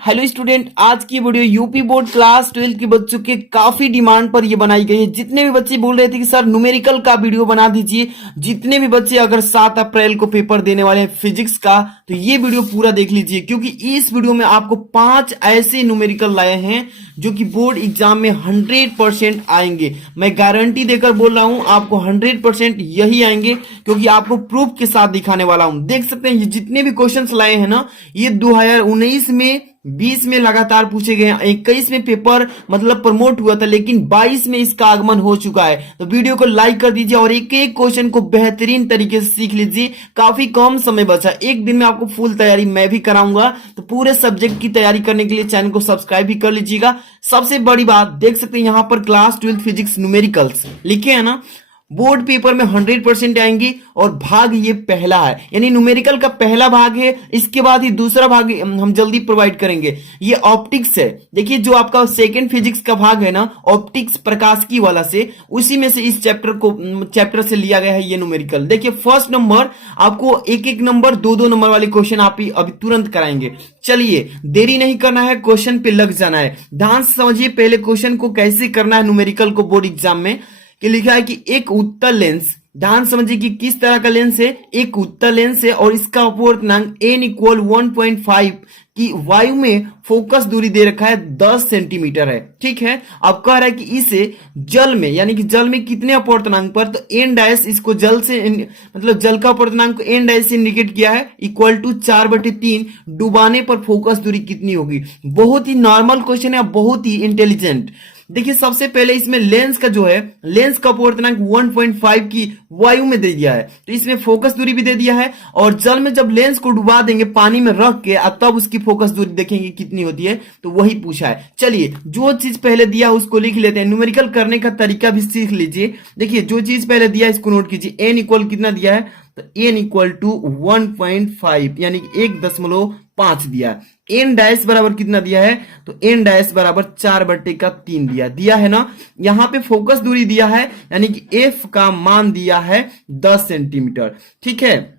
Hello student, आज की video UP board class 12 के बच्चों के काफी डिमांड पर ये बनाई गई है। जितने भी बच्चे बोल रहे थे कि सर न्यूमेरिकल का वीडियो बना दीजिए, जितने भी बच्चे अगर 7 अप्रैल को पेपर देने वाले हैं फिजिक्स का, तो ये वीडियो पूरा देख लीजिए, क्योंकि इस वीडियो में आपको 5 ऐसे न्यूमेरिकल लाए हैं जो कि बोर्ड एग्जाम में 100% आएंगे। मैं गारंटी देकर बोल रहा हूं आपको 100% यही आएंगे, क्योंकि आपको प्रूफ के साथ दिखाने वाला हूं। देख सकते हैं ये जितने भी क्वेश्चंस लाए हैं ना, ये 2019 में 20 में लगातार पूछे गए हैं। 21 में पेपर मतलब प्रमोट हुआ था, लेकिन 22 में इसका आगमन हो चुका है। तो वीडियो को लाइक कर दीजिए और एक एक क्वेश्चन को बेहतरीन तरीके से सीख लीजिए। काफी कम समय बचा, एक दिन में आपको फुल तैयारी मैं भी कराऊंगा। तो पूरे सब्जेक्ट की तैयारी करने के लिए चैनल को सब्सक्राइब भी कर लीजिएगा। सबसे बड़ी बात, देख सकते हैं यहां पर क्लास 12 फिजिक्स न्यूमेरिकल्स लिखे हैं ना, बोर्ड पेपर में 100% आएंगी। और भाग ये पहला है, यानी न्यूमेरिकल का पहला भाग है। इसके बाद ही दूसरा भाग हम जल्दी प्रोवाइड करेंगे। ये ऑप्टिक्स है। देखिए जो आपका सेकंड फिजिक्स का भाग है ना, ऑप्टिक्स प्रकाशिकी वाला से, उसी में से इस चैप्टर से लिया गया है ये न्यूमेरिकल। देखिए फर्स्ट नंबर आपको एक एक नंबर, दो दो नंबर वाले क्वेश्चन आप अभी तुरंत कराएंगे। चलिए देरी नहीं करना है, क्वेश्चन पे लग जाना है। ध्यान से समझिए पहले क्वेश्चन को कैसे करना है न्यूमेरिकल को बोर्ड एग्जाम में। कि लिखा है कि एक उत्तल लेंस, ध्यान समझिए कि किस तरह का लेंस है। एक उत्तल लेंस है और इसका अपवर्तनांक n इक्वल 1.5 की वायु में फोकस दूरी दे रखा है 10 सेंटीमीटर है। ठीक है, अब कह रहा है कि इसे जल में, यानी कि जल में कितने अपवर्तनांक पर, तो n डैश, इसको जल से मतलब जल का अपवर्तनांक को n डैश से इंडिकेट किया है, इक्वल टू 4/3 डुबाने पर फोकस दूरी कितनी होगी। बहुत ही नॉर्मल क्वेश्चन है, बहुत ही इंटेलिजेंट। देखिए सबसे पहले इसमें लेंस का जो है, लेंस का अपवर्तनांक 1.5 की वायु में दे दिया है, तो इसमें फोकस दूरी भी दे दिया है। और जल में जब लेंस को डुबा देंगे पानी में रख के, तब उसकी फोकस दूरी देखेंगे कितनी होती है, तो वही पूछा है। चलिए जो चीज पहले दिया उसको लिख लेते हैं, न्यूमेरिकल करने का तरीका भी सीख लीजिए। देखिए जो चीज पहले दिया इसको नोट कीजिए। एन इक्वल कितना दिया है, तो एन इक्वल टू 1.5 यानी 1.5 दिया। एन डैश बराबर कितना दिया है, तो एन डैश बराबर 4/3 दिया है ना। यहां पे फोकस दूरी दिया है, यानी कि एफ का मान दिया है 10 सेंटीमीटर। ठीक है,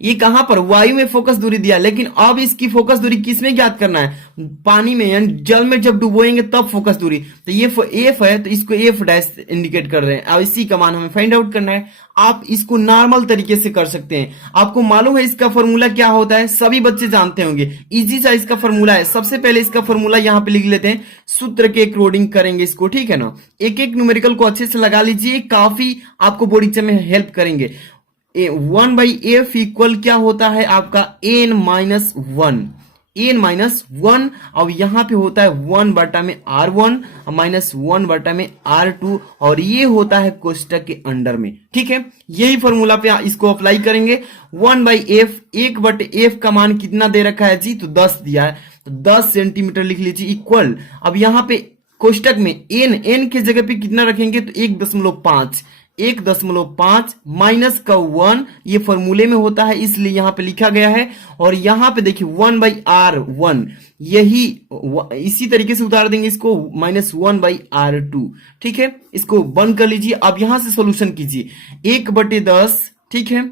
ये कहां पर, वायु में फोकस दूरी दिया, लेकिन अब इसकी फोकस दूरी किसमें ज्ञात करना है, पानी में, यानी जल में जब डुबोएंगे तब फोकस दूरी। तो ये एफ है, तो इसको एफ डैश इंडिकेट कर रहे हैं। अब इसी का मान हमें फाइंड आउट करना है। आप इसको नॉर्मल तरीके से कर सकते हैं। आपको मालूम है इसका फॉर्मूला क्या होता है, सभी बच्चे जानते होंगे, इजी सा इसका फॉर्मूला है। सबसे पहले इसका फॉर्मूला यहां पे लिख लेते हैं, सूत्र के अकॉर्डिंग करेंगे इसको। ठीक है ना, एक एक न्यूमेरिकल को अच्छे से लगा लीजिए, काफी आपको बोर्ड एग्जाम में हेल्प करेंगे। 1/f इक्वल क्या होता है आपका n-1, n-1। अब यहां पे होता है 1/r1 माइनस 1/r2, और ये होता है कोष्टक के अंडर में। ठीक है, यही फॉर्मूला पे इसको अप्लाई करेंगे। 1/f, 1/f का मान कितना दे रखा है जी, तो 10 दिया है, तो 10 सेंटीमीटर लिख लीजिए, इक्वल। अब यहां पे कोष्टक में n के जगह पे कितना रखेंगे, तो 1.5 माइनस का 1, ये फॉर्मूले में होता है इसलिए यहां पे लिखा गया है। और यहां पे देखिए 1/r1, यही इसी तरीके से उतार देंगे इसको, माइनस 1/r2। ठीक है, इसको बंद कर लीजिए। अब यहां से सॉल्यूशन कीजिए, 1/10, ठीक है,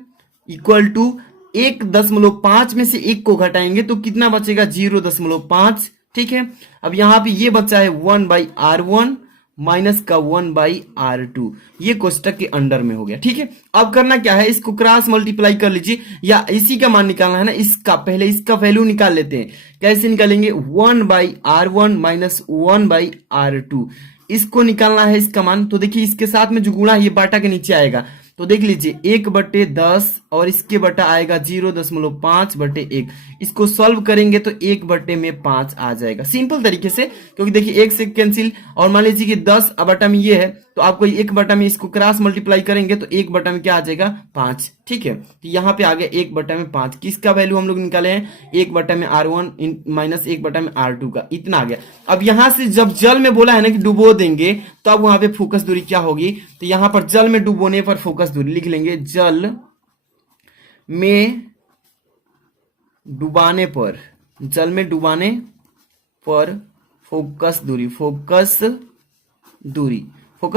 इक्वल टू 1.5 में से 1 को घटाएंगे तो कितना बचेगा, 0.5। ठीक है, अब यहां पे ये बचा है 1/r1 माइनस का 1/r2, ये कोष्टक के अंडर में हो गया। ठीक है, अब करना क्या है, इसको क्रॉस मल्टीप्लाई कर लीजिए, या इसी का मान निकालना है ना, इसका पहले इसका वैल्यू निकाल लेते हैं। कैसे निकालेंगे, 1/r1 माइनस 1/r2, इसको निकालना है इसका मान। तो देखिए इसके साथ में जो गुणा है ये बाटा के नीचे आएगा, तो देख लीजिए 1/10 और इसके बटा आएगा 0.5/1। इसको सॉल्व करेंगे तो 1/5 आ जाएगा, सिंपल तरीके से, क्योंकि देखिए 1 से कैंसिल। और मान लीजिए कि 10 बटा में ये है, तो आपको 1 में इसको क्रॉस मल्टीप्लाई करेंगे तो 1 में क्या आ जाएगा, 5। ठीक है, तो यहाँ पे आ गया 1/5। किसका वैल्यू हम लोग निकाले हैं, 1/r1 माइनस 1/r2 का, इतना आ गया। अब यहां से जब जल में बोला है ना कि डुबो देंगे, तब वहां पे फोकस दूरी क्या होगी, तो यहां पर जल में डुबोने पर फोकस दूरी लिख लेंगे, जल में डुबाने पर, जल में डुबाने पर फोकस दूरी, फोकस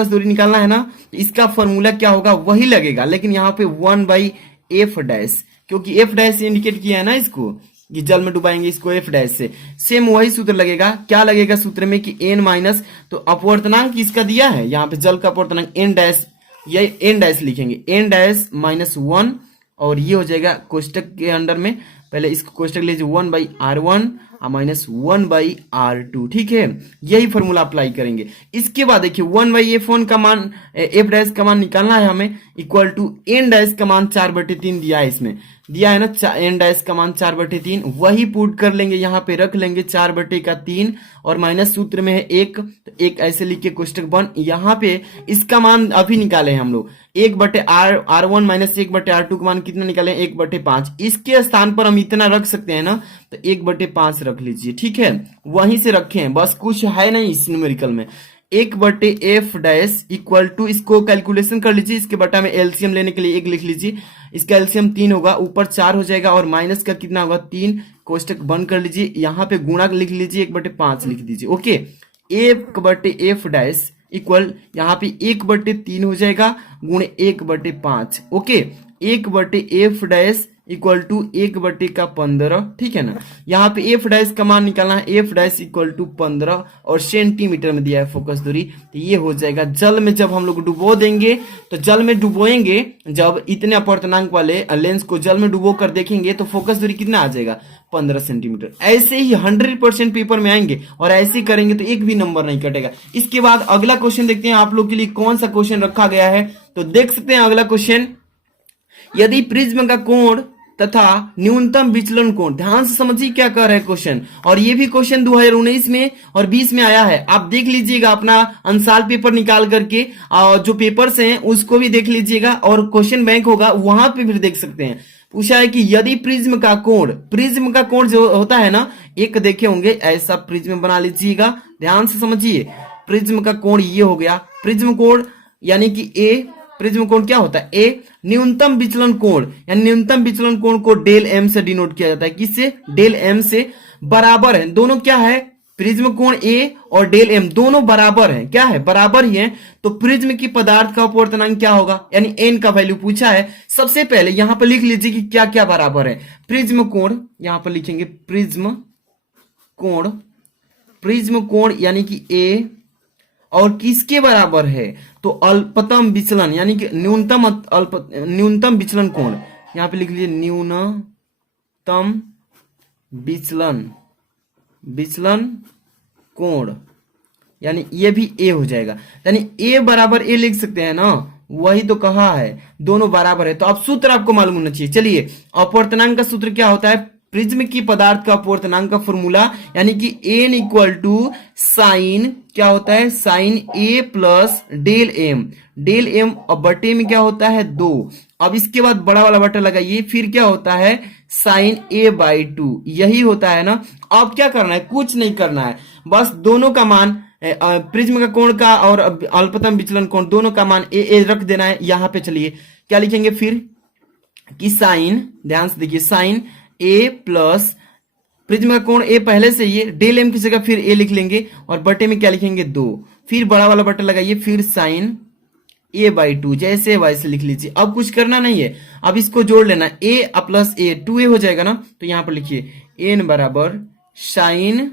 दूरी निकालना है ना। इसका फॉर्मूला क्या होगा, वही लगेगा, लेकिन यहां पे 1/f डैश, क्योंकि f डैश इंडिकेट किया है ना इसको, कि जल में डुबाएंगे इसको एफ डैश से, सेम वही सूत्र लगेगा। क्या लगेगा सूत्र में कि एन माइनस, तो अपवर्तनांक किसका दिया है यहाँ पे, जल का अपवर्तनांक एन डैश, ये एन डैश लिखेंगे, एन डैश माइनस 1, और ये हो जाएगा कोष्टक के अंडर में, पहले इसको कोष्टक लीजिए 1/r1 माइनस 1/r2, ठीक है। यही फॉर्मूला अप्लाई करेंगे। इसके बाद देखिए 1/f1 का मान, एफ डैश का मान निकालना है हमें, इक्वल टू एन डैश का मान 4/3 दिया है, इसमें दिया है ना, एन डैश का मान 4/3, वही पुट कर लेंगे, यहाँ पे रख लेंगे 4/3 और माइनस सूत्र में है 1, तो 1 ऐसे लिख के कोष्टक बंद। यहाँ पे इसका मान अभी निकाले हैं हम लोग, 1/r1 माइनस 1/r2 का मान कितना निकाले, 1/5। इसके स्थान पर हम इतना रख सकते हैं ना, तो 1/5 रख लीजिए, ठीक है, वहीं से रखे हैं, बस कुछ है नहीं इस न्यूमेरिकल में। 1/f डैश इक्वल टू, इसको कैलकुलेशन कर लीजिए, इसके बटा में एलसीएम लेने के लिए 1 लिख लीजिए, इसका एलसीएम 3 होगा, ऊपर 4 हो जाएगा, और माइनस का कितना होगा 3, कोष्टक बंद कर लीजिए, यहाँ पे गुणा लिख लीजिए, 1/5 लिख दीजिए, ओके। 1/f डैश इक्वल यहाँ पे 1/3 हो जाएगा गुणे 1/5, okay. 1/f dash equal to 1/15, ठीक है ना। यहाँ पे एफ डैश का मान निकालना है, एफ डैश इक्वल टू 15 और सेंटीमीटर में दिया है फोकस दूरी, तो ये हो जाएगा। जल में जब हम लोग डुबो देंगे, तो जल में डुबोएंगे जब इतने अपवर्तनांक वाले लेंस को जल में डुबो कर देखेंगे, तो फोकस दूरी कितना आ जाएगा, 15 सेंटीमीटर। ऐसे ही 100% पेपर में आएंगे, और ऐसे ही करेंगे तो एक भी नंबर नहीं कटेगा। इसके बाद अगला क्वेश्चन देखते हैं आप लोग के लिए कौन सा क्वेश्चन रखा गया है, तो देख सकते हैं अगला क्वेश्चन, यदि प्रिज्म का कोण तथा न्यूनतम विचलन कोण, ध्यान से समझिए क्या कर रहे हैं क्वेश्चन, और ये भी क्वेश्चन 2019 में और 20 में आया है, आप देख लीजिएगा अपना अंसाल पेपर निकाल करके, और जो पेपर्स हैं उसको भी देख लीजिएगा, और क्वेश्चन बैंक होगा वहां पे भी देख सकते हैं। पूछा है कि यदि प्रिज्म का कोण जो होता है ना, एक देखे होंगे ऐसा प्रिज्म बना लीजिएगा, ध्यान से समझिए, प्रिज्म का कोण ये हो गया, प्रिज्म कोण यानी कि ए, प्रिज्म कोण क्या होता है, ए। न्यूनतम विचलन कोण, यानी न्यूनतम विचलन कोण को डेल एम से डिनोट किया जाता है, किससे, डेल एम से, बराबर है, दोनों क्या है, प्रिज्म कोण ए और डेल एम दोनों बराबर हैं, क्या है, बराबर ही है, तो प्रिज्म की पदार्थ का अपवर्तनांक क्या होगा, यानी एन का वैल्यू पूछा है। सबसे पहले यहां पर लिख लीजिए कि क्या क्या बराबर है, प्रिज्म कोण, यहां पर लिखेंगे प्रिज्म कोण यानी कि ए, और किसके बराबर है, तो अल्पतम विचलन यानी कि न्यूनतम विचलन कोण, यहां पे लिख लीजिए न्यूनतम विचलन कोण, यानी ये भी ए हो जाएगा, यानी ए बराबर ए लिख सकते हैं ना, वही तो कहा है, दोनों बराबर है। तो अब सूत्र आपको मालूम होना चाहिए। चलिए, अपवर्तनांक का सूत्र क्या होता है, प्रिज्म की पदार्थ का अपवर्तनांक का फॉर्मूला, यानी कि एन इक्वल टू साइन, क्या होता है, साइन ए प्लस डेल एम और बटे में क्या होता है 2। अब इसके बाद बड़ा वाला बटा लगाइए, फिर क्या होता है साइन a/2, यही होता है ना। अब क्या करना है, कुछ नहीं करना है, बस दोनों का मान, प्रिज्म का कोण का और अल्पतम विचलन कोण दोनों का मान ए रख देना है। यहां पे चलिए क्या लिखेंगे फिर कि साइन, ध्यान से देखिए, साइन ए प्लस प्रिज्म का कोण ए पहले से ही, डेल एम की जगह फिर ए लिख लेंगे, और बटे में क्या लिखेंगे 2, फिर बड़ा वाला बटा लगाइए, फिर साइन a/2, जैसे वैसे लिख लीजिए। अब कुछ करना नहीं है, अब इसको जोड़ लेना, a प्लस a 2a हो जाएगा ना, तो यहां पर लिखिए n बराबर साइन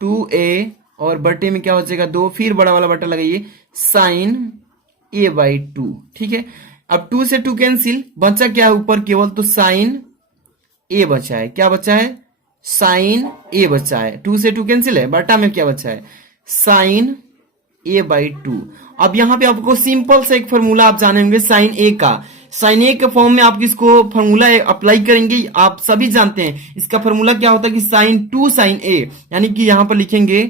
2a, और बटे में क्या हो जाएगा 2, फिर बड़ा वाला बटा लगाइए साइन a/2, ठीक है। अब 2 से 2 कैंसिल, बचा क्या है ऊपर केवल, तो साइन a बचा है, क्या बचा है, साइन a बचा है, 2 से 2 कैंसिल है, बटा में क्या बचा है, साइन a/2। अब यहां पे आपको सिंपल से एक फॉर्मूला आप जाने होंगे साइन ए का, साइन ए के फॉर्म में आप इसको फॉर्मूला अप्लाई करेंगे, आप सभी जानते हैं इसका फॉर्मूला क्या होता है कि साइन 2 साइन ए, यानी कि यहां पर लिखेंगे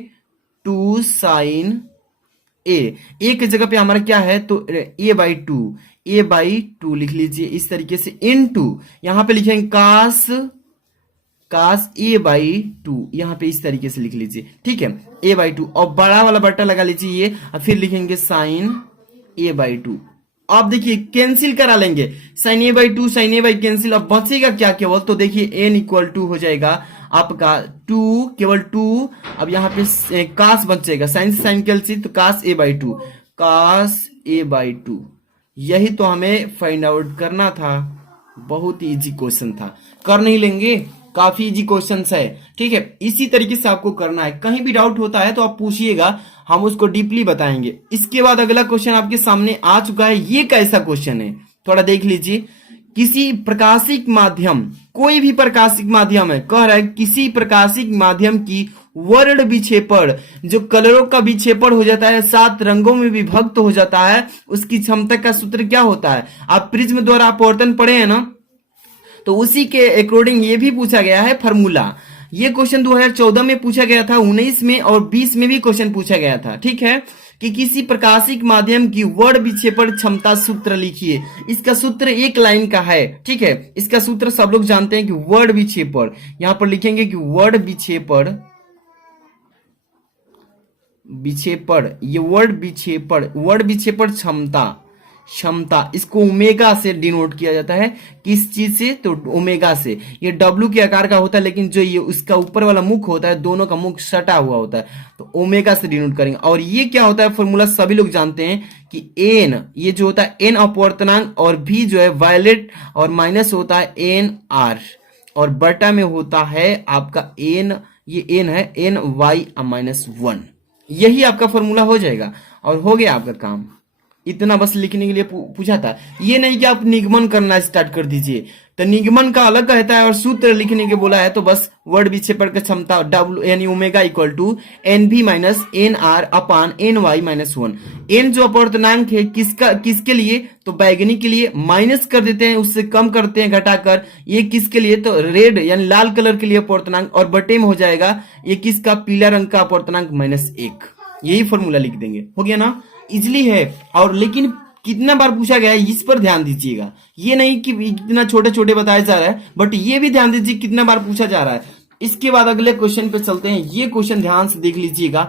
2 साइन ए की जगह पे हमारा क्या है, तो a/2 लिख लीजिए इस तरीके से, इनटू यहां पे लिखेंगे कास a/2, यहां पे इस तरीके से लिख लीजिए, ठीक है, a/2, और बड़ा वाला बट्टा लगा लीजिए ये, और फिर लिखेंगे साइन a/2। आप देखिए कैंसिल करा लेंगे, sign a/2 sign a cancel, अब बचेगा क्या केवल, तो देखिए n इक्वल टू हो जाएगा आपका 2, केवल 2, अब यहाँ पे कास बचेगा, साइन से साइन कैंसिल, तो कास a/2, यही तो हमें फाइंड आउट करना था। बहुत ही इजी क्वेश्चन था, कर नहीं लेंगे, काफी इजी क्वेश्चन है, ठीक है। इसी तरीके से आपको करना है, कहीं भी डाउट होता है तो आप पूछिएगा, हम उसको डीपली बताएंगे। इसके बाद अगला क्वेश्चन आपके सामने आ चुका है। ये कैसा क्वेश्चन है, थोड़ा देख लीजिए। किसी प्रकाशिक माध्यम, कोई भी प्रकाशिक माध्यम है, कह रहा है किसी प्रकाशिक माध्यम की वर्ण विक्षेपण, जो कलरों का विक्षेपण हो जाता है, 7 रंगों में विभक्त हो जाता है, उसकी क्षमता का सूत्र क्या होता है। आप प्रिज्म द्वारा अपवर्तन पढ़े हैं ना, तो उसी के अकॉर्डिंग ये भी पूछा गया है फॉर्मूला। ये क्वेश्चन 2014 में पूछा गया था, 19 में और 20 में भी क्वेश्चन पूछा गया था, ठीक है। कि किसी प्रकाशिक माध्यम की वर्ण विक्षेपण क्षमता सूत्र लिखिए। इसका सूत्र एक लाइन का है, ठीक है। इसका सूत्र सब लोग जानते हैं कि वर्ण विक्षेपण, यहां पर लिखेंगे कि वर्ण विक्षेपण, ये वर्ण विक्षेपण क्षमता, इसको ओमेगा से डिनोट किया जाता है। किस चीज से, तो ओमेगा से। ये डब्ल्यू के आकार का होता है, लेकिन जो ये उसका ऊपर वाला मुख होता है, दोनों का मुख सटा हुआ होता है, तो ओमेगा से डिनोट करेंगे। और ये क्या होता है फॉर्मूला, सभी लोग जानते हैं कि एन, ये जो होता है एन अपवर्तनांक, और भी जो है वायलेट, और माइनस होता है एन आर, और बटा में होता है आपका एन, ये एन है एन वाई -1। यही आपका फॉर्मूला हो जाएगा और हो गया आपका काम। इतना बस लिखने के लिए पूछा था। ये नहीं कि आप निगमन करना स्टार्ट कर दीजिए, तो निगमन का अलग कहता है और सूत्र लिखने के बोला है, तो बस वर्ण विक्षेपण की क्षमता डब्ल्यू यानी ओमेगा इक्वल टू एन भी minus N R upon N Y -1। N जो अपवर्तनांक है किसके लिए, तो बैगनी के लिए माइनस कर देते हैं, उससे कम करते हैं घटाकर। ये किसके लिए, तो रेड यानी लाल कलर के लिए अपवर्तनांक, और बटे में हो जाएगा ये किसका, पीला रंग का अपवर्तनांक -1। यही फॉर्मूला लिख देंगे, हो गया ना, इजली है। और लेकिन कितना बार पूछा गया है इस पर ध्यान दीजिएगा। ये नहीं कि इतना छोटे छोटे बताया जा रहा है, बट ये भी ध्यान दीजिए कितना बार पूछा जा रहा है। इसके बाद अगले क्वेश्चन पे चलते हैं। ये क्वेश्चन ध्यान से देख लीजिएगा,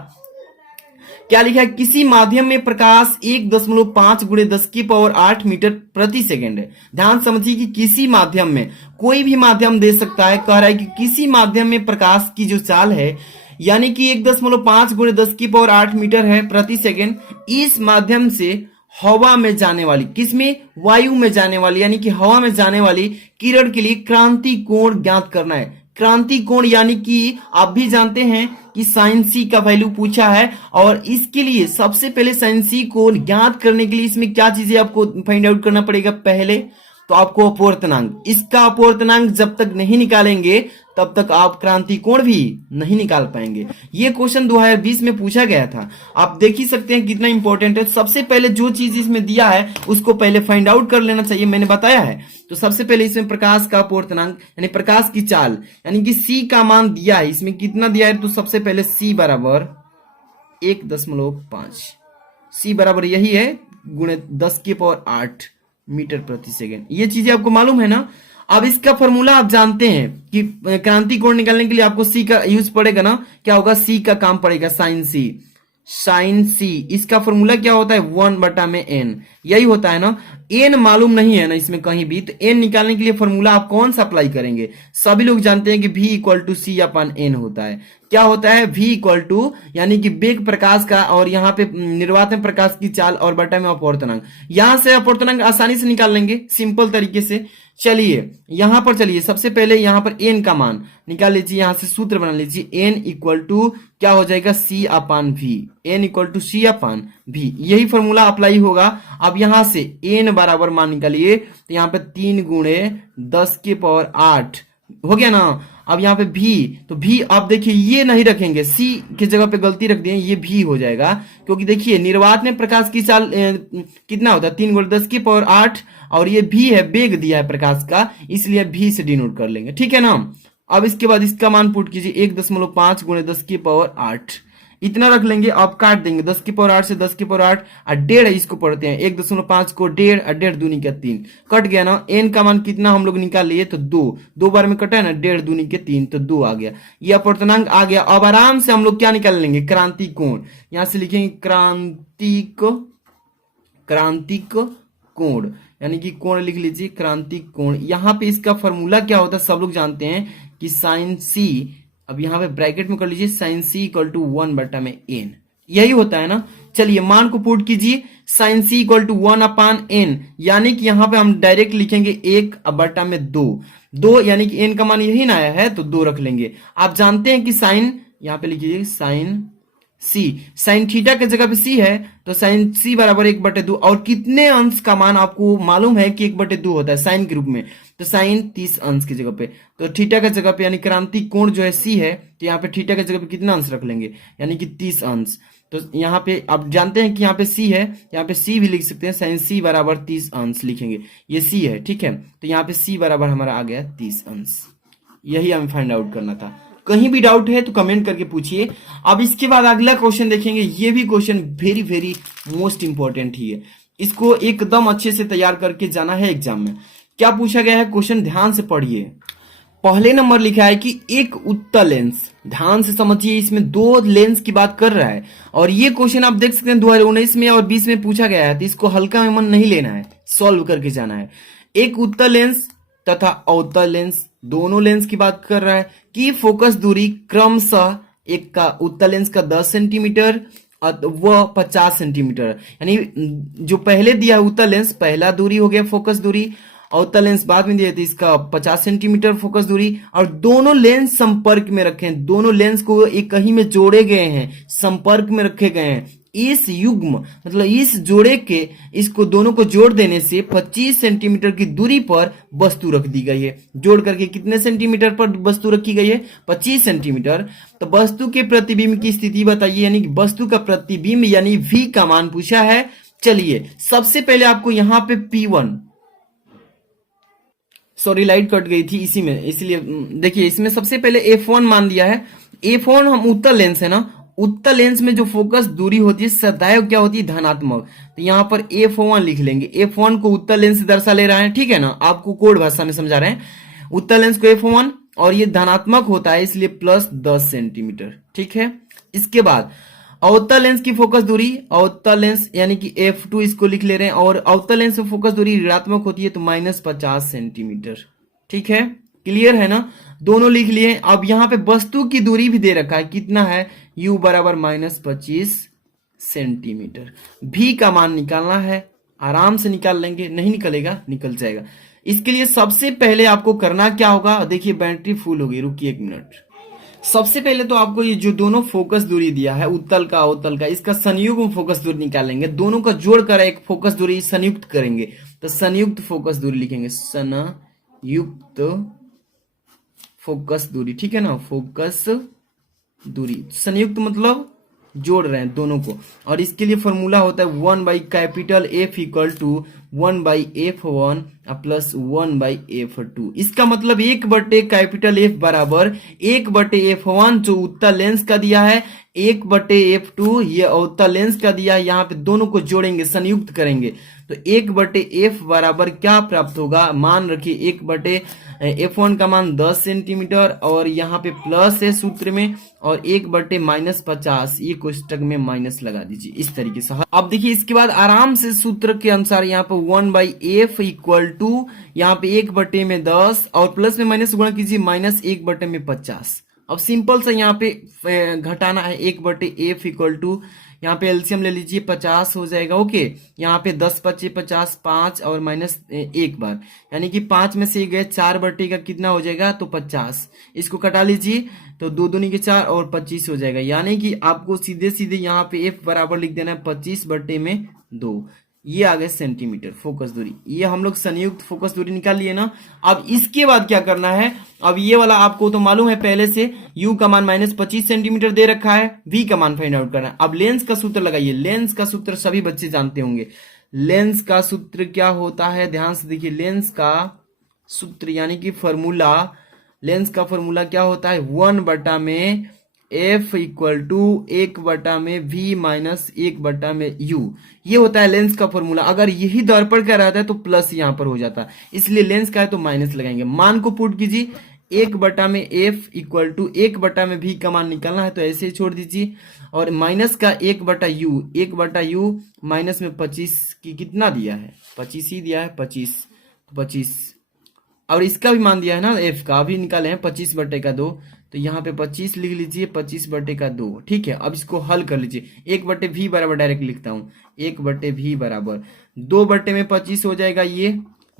क्या लिखा है, किसी माध्यम में प्रकाश 1.5 × 10⁸ मीटर प्रति सेकेंड है। ध्यान समझिए कि किसी माध्यम में, कोई भी माध्यम दे सकता है, कह रहा है कि किसी माध्यम में प्रकाश की जो चाल है, यानी कि 1.5 × 10⁸ मीटर है प्रति सेकेंड, इस माध्यम से हवा में जाने वाली, किसमें, वायु में जाने वाली, यानी कि हवा में जाने वाली किरण के लिए क्रांति कोण ज्ञात करना है। क्रांति कोण यानी कि आप भी जानते हैं कि साइन सी का वैल्यू पूछा है, और इसके लिए सबसे पहले साइन सी कोण ज्ञात करने के लिए इसमें क्या चीजें आपको फाइंड आउट करना पड़ेगा। पहले तो आपको अपवर्तनांक, इसका अपवर्तनांक जब तक नहीं निकालेंगे तब तक आप क्रांति कोण भी नहीं निकाल पाएंगे। ये क्वेश्चन 2020 में पूछा गया था। आप देख ही सकते हैं कितना इंपॉर्टेंट है। सबसे पहले जो चीज इसमें दिया है उसको पहले फाइंड आउट कर लेना चाहिए, मैंने बताया है। तो सबसे पहले इसमें प्रकाश का अपवर्तनांक यानी प्रकाश की चाल, यानी कि सी का मान दिया है, इसमें कितना दिया है, तो सबसे पहले सी बराबर 1.5, सी बराबर यही है गुणे 10⁸ मीटर प्रति सेकेंड। ये चीजें आपको मालूम है ना। अब इसका फॉर्मूला आप जानते हैं कि क्रांति कोण निकालने के लिए आपको सी का यूज पड़ेगा ना, क्या होगा, सी का काम पड़ेगा, साइन सी। इसका फॉर्मूला क्या होता है, 1/n, यही होता है ना। एन मालूम नहीं है ना इसमें कहीं भी, तो एन निकालने के लिए फॉर्मूला आप कौन सा अप्लाई करेंगे। सभी लोग जानते हैं कि v = c/n होता है। क्या होता है, v = यानी कि वेग प्रकाश का, और यहाँ पे निर्वात में प्रकाश की चाल, और बटा में अपवर्तनांक। यहां से अपवर्तनांक आसानी से निकाल लेंगे सिंपल तरीके से। चलिए यहां पर, चलिए सबसे पहले यहां पर n का मान निकाल लीजिए, यहां से सूत्र बना लीजिए। n = क्या हो जाएगा, c/v, n = c/v। यही फॉर्मूला अप्लाई होगा। अब यहां से n बराबर मान निकालिए, तो यहाँ पे 3 × 10⁸ हो गया ना। अब यहाँ पे v, तो v आप देखिए ये नहीं रखेंगे, c की जगह पे गलती रख दिए, ये v हो जाएगा, क्योंकि देखिए निर्वात में प्रकाश की चाल कितना होता है, 3 × 10⁸, और ये v है, वेग दिया है प्रकाश का, इसलिए v से डिनोट कर लेंगे, ठीक है ना। अब इसके बाद इसका मान पुट कीजिए, 1.5 × 10⁸, इतना रख लेंगे। आप काट देंगे 10⁸ से 10⁸, और 1.5 इसको पढ़ते हैं, 1.5 को 1.5, 1.5 दूनी का 3, कट गया ना। n का मान कितना हम लोग निकाल लिए, तो 2 बार में कटा है ना, 1.5 दूनी के 3, तो 2 आ गया, ये अपवर्तनांक आ गया। अब आराम से हम लोग क्या निकाल लेंगे, क्रांति कोण। यहां से लिखेंगे क्रांतिक कोण, यानी कि कोण लिख लीजिए, क्रांतिक कोण। यहाँ पे इसका फॉर्मूला क्या होता है, सब लोग जानते हैं कि साइन सी, अब यहाँ पे ब्रैकेट में कर लीजिए, साइन सी = 1/n, यही होता है ना। चलिए मान को पुट कीजिए, sign C equal to 1/n, यानी कि यहाँ पे हम डायरेक्ट लिखेंगे 1/2 यानी कि n का मान यही ना आया है तो 2 रख लेंगे। आप जानते हैं कि साइन, यहाँ पे लिखिए साइन सी, साइन थीटा के जगह पे सी है तो साइन सी बराबर 1/2, और कितने अंश का मान आपको मालूम है कि 1/2 होता है साइन के रूप में, तो साइन 30 अंश की जगह पे, तो थीटा के जगह पे यानी क्रांतिक कोण जो है सी है, तो यहाँ पे थीटा के जगह पे कितना अंश रख लेंगे यानी कि 30 अंश। तो यहाँ पे आप जानते हैं कि यहाँ पे सी है, यहाँ पे सी भी लिख सकते हैं, साइन सी बराबर 30 अंश लिखेंगे, ये सी है, ठीक है। तो यहाँ पे सी बराबर हमारा आ गया 30 अंश। यही हमें फाइंड आउट करना था। कहीं भी डाउट है तो कमेंट करके पूछिए। अब इसके बाद अगला क्वेश्चन देखेंगे, ये भी question very very most important ही है, इसको एकदम अच्छे से तैयार करके जाना है एग्जाम में। क्या पूछा गया है क्वेश्चन, ध्यान से पढ़िए। पहले नंबर लिखा है कि एक उत्तल लेंस, ध्यान से समझिए, इसमें दो लेंस की बात कर रहा है, और ये क्वेश्चन आप देख सकते हैं 2019 में और 20 में पूछा गया है, तो इसको हल्का में मन नहीं लेना है, सॉल्व करके जाना है। एक उत्तल लेंस तथा अवतल लेंस, दोनों लेंस की बात कर रहा है कि फोकस दूरी क्रमशः, एक का उत्तल लेंस का 10 सेंटीमीटर व 50 सेंटीमीटर, यानी जो पहले दिया है उत्तल लेंस, पहला दूरी हो गया फोकस दूरी, अवतल लेंस बाद में दिया था इसका 50 सेंटीमीटर फोकस दूरी, और दोनों लेंस संपर्क में रखे हैं, दोनों लेंस को एक कहीं में जोड़े गए हैं, संपर्क में रखे गए हैं। इस युग्म मतलब इस जोड़े के, इसको दोनों को जोड़ देने से 25 सेंटीमीटर की दूरी पर वस्तु रख दी गई है। जोड़ करके कितने सेंटीमीटर पर वस्तु रखी गई है, 25 सेंटीमीटर। तो वस्तु के प्रतिबिंब की स्थिति बताइए, यानी कि वस्तु का प्रतिबिंब यानी v का मान पूछा है। चलिए सबसे पहले आपको यहाँ पे P1, सॉरी लाइट कट गई थी इसी में, इसलिए देखिए इसमें सबसे पहले F1 मान दिया है। F1 हम उत्तल लेंस है ना, उत्तल लेंस में जो फोकस दूरी होती है सदैव क्या होती है, धनात्मक, तो यहाँ पर F1 लिख लेंगे। F1 को उत्तल लेंस से दर्शा ले रहा है, ठीक है ना, आपको कोड भाषा में समझा रहे हैं। उत्तल लेंस को F1 और ये धनात्मक होता है इसलिए प्लस 10 सेंटीमीटर, ठीक है। इसके बाद अवतल लेंस की फोकस दूरी, अवतल लेंस यानी कि F2 इसको लिख ले रहे हैं, और अवतल लेंस में फोकस दूरी ऋणात्मक होती है तो माइनस 50 सेंटीमीटर, ठीक है। क्लियर है ना, दोनों लिख लिए। अब यहाँ पे वस्तु की दूरी भी दे रखा है, कितना है, u बराबर माइनस 25 सेंटीमीटर। भी का मान निकालना है, आराम से निकाल लेंगे, नहीं निकलेगा निकल जाएगा। इसके लिए सबसे पहले आपको करना क्या होगा, देखिए बैटरी फुल हो गई, रुकिए 1 मिनट। सबसे पहले तो आपको ये जो दोनों फोकस दूरी दिया है उत्तल का अवतल का, इसका संयुग्म फोकस दूरी निकालेंगे, दोनों का जोड़ कर एक फोकस दूरी संयुक्त करेंगे, तो संयुक्त फोकस दूरी लिखेंगे, संयुक्त फोकस दूरी, ठीक है ना, फोकस दूरी। संयुक्त मतलब जोड़ रहे हैं दोनों को, और इसके लिए फॉर्मूला होता है one by capital F equal to 1/F1 plus 1/F2। इसका मतलब 1/कैपिटल F बराबर 1/F1 जो उत्तल लेंस का दिया है, 1/F2 ये अवतल लेंस का दिया है। यहाँ पे दोनों को जोड़ेंगे, संयुक्त करेंगे, तो 1/F बराबर क्या प्राप्त होगा, मान रखिए 1/F1 का मान 10 सेंटीमीटर, और यहाँ पे प्लस है सूत्र में, और 1/-50 ये कोष्टक में माइनस लगा दीजिए इस तरीके से। अब देखिए इसके बाद आराम से सूत्र के अनुसार यहाँ पे 1/F इक्वल टू, यहाँ पे 1/10 और प्लस में माइनस गुणा कीजिए, माइनस 1/50। अब सिंपल से यहाँ पे घटाना है, 1/F इक्वल टू, यहाँ पे एलसीएम ले लीजिए, 50 हो जाएगा, ओके। यहाँ पे 10 × 50, 5 और माइनस 1 बार, यानी कि 5 में से गए 4/, का कितना हो जाएगा, तो 50। इसको कटा लीजिए तो 2 दूनी के 4 और 25 हो जाएगा, यानी कि आपको सीधे सीधे यहाँ पे F बराबर लिख देना है 25/2। ये आ गए सेंटीमीटर फोकस दूरी। ये हम लोग संयुक्त फोकस दूरी निकाल लिए ना। अब इसके बाद क्या करना है, अब ये वाला आपको तो मालूम है पहले से, u का मान माइनस 25 सेंटीमीटर दे रखा है, v का मान फाइंड आउट करना है। अब लेंस का सूत्र लगाइए, लेंस का सूत्र सभी बच्चे जानते होंगे। लेंस का सूत्र क्या होता है, ध्यान से देखिए, लेंस का सूत्र यानी कि फॉर्मूला, लेंस का फॉर्मूला क्या होता है, 1 में F इक्वल टू 1 में V माइनस 1 में U, ये होता है लेंस का फॉर्मूला। अगर यही दर्पण का रहता है तो प्लस यहाँ पर हो जाता है, इसलिए लेंस का है तो माइनस लगाएंगे। मान को पुट कीजिए, 1 में F इक्वल टू 1 में V का मान निकालना है तो ऐसे ही छोड़ दीजिए, और माइनस का 1/U, 1/U माइनस में 25 की कितना दिया है, 25 ही दिया है, 25, और इसका भी मान दिया है ना F का, अभी निकाले हैं 25/2, तो यहाँ पे 25 लिख लीजिए, 25/2। ठीक है, अब इसको हल कर लीजिए। 1/v बराबर डायरेक्ट लिखता हूँ, 1/v बराबर 2/25 हो जाएगा। ये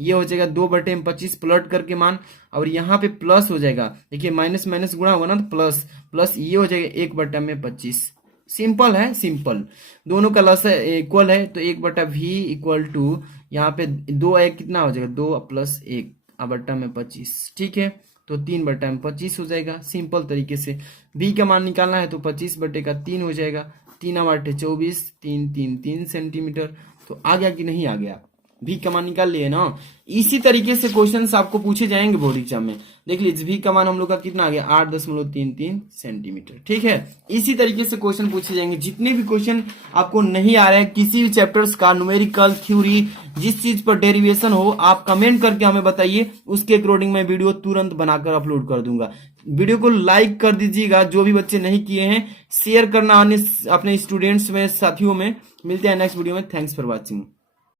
हो जाएगा 2/25 पलट करके मान, और यहाँ पे प्लस हो जाएगा। देखिए माइनस माइनस गुणा होगा ना, तो प्लस प्लस ये हो जाएगा 1/25। सिंपल है, सिंपल। दोनों का लस इक्वल है, तो 1/v इक्वल टू यहाँ पे 2 कितना हो जाएगा, 2+1/25। ठीक है, तो 3/25 हो जाएगा। सिंपल तरीके से v का मान निकालना है, तो 25/3 हो जाएगा। 3×8 = 24, 3 सेंटीमीटर। तो आ गया कि नहीं आ गया? v का मान निकाल लिए ना। इसी तरीके से क्वेश्चंस आपको पूछे जाएंगे बोर्ड एग्जाम में। देख लीजिए v का मान हम लोग का कितना आ गया, 8.33 सेंटीमीटर। ठीक है, इसी तरीके से क्वेश्चन पूछे जाएंगे। जितने भी क्वेश्चन आपको नहीं आ रहे हैं किसी भी चैप्टर्स का, न्यूमेरिकल, थ्योरी, जिस चीज पर डेरिवेशन हो, आप कमेंट करके हमें बताइए, उसके अकॉर्डिंग मैं वीडियो तुरंत बनाकर अपलोड कर दूंगा। वीडियो को लाइक कर दीजिएगा, जो भी बच्चे नहीं किए हैं, शेयर करना अपने स्टूडेंट्स में, साथियों में। मिलते हैं नेक्स्ट वीडियो में। Thanks for watching.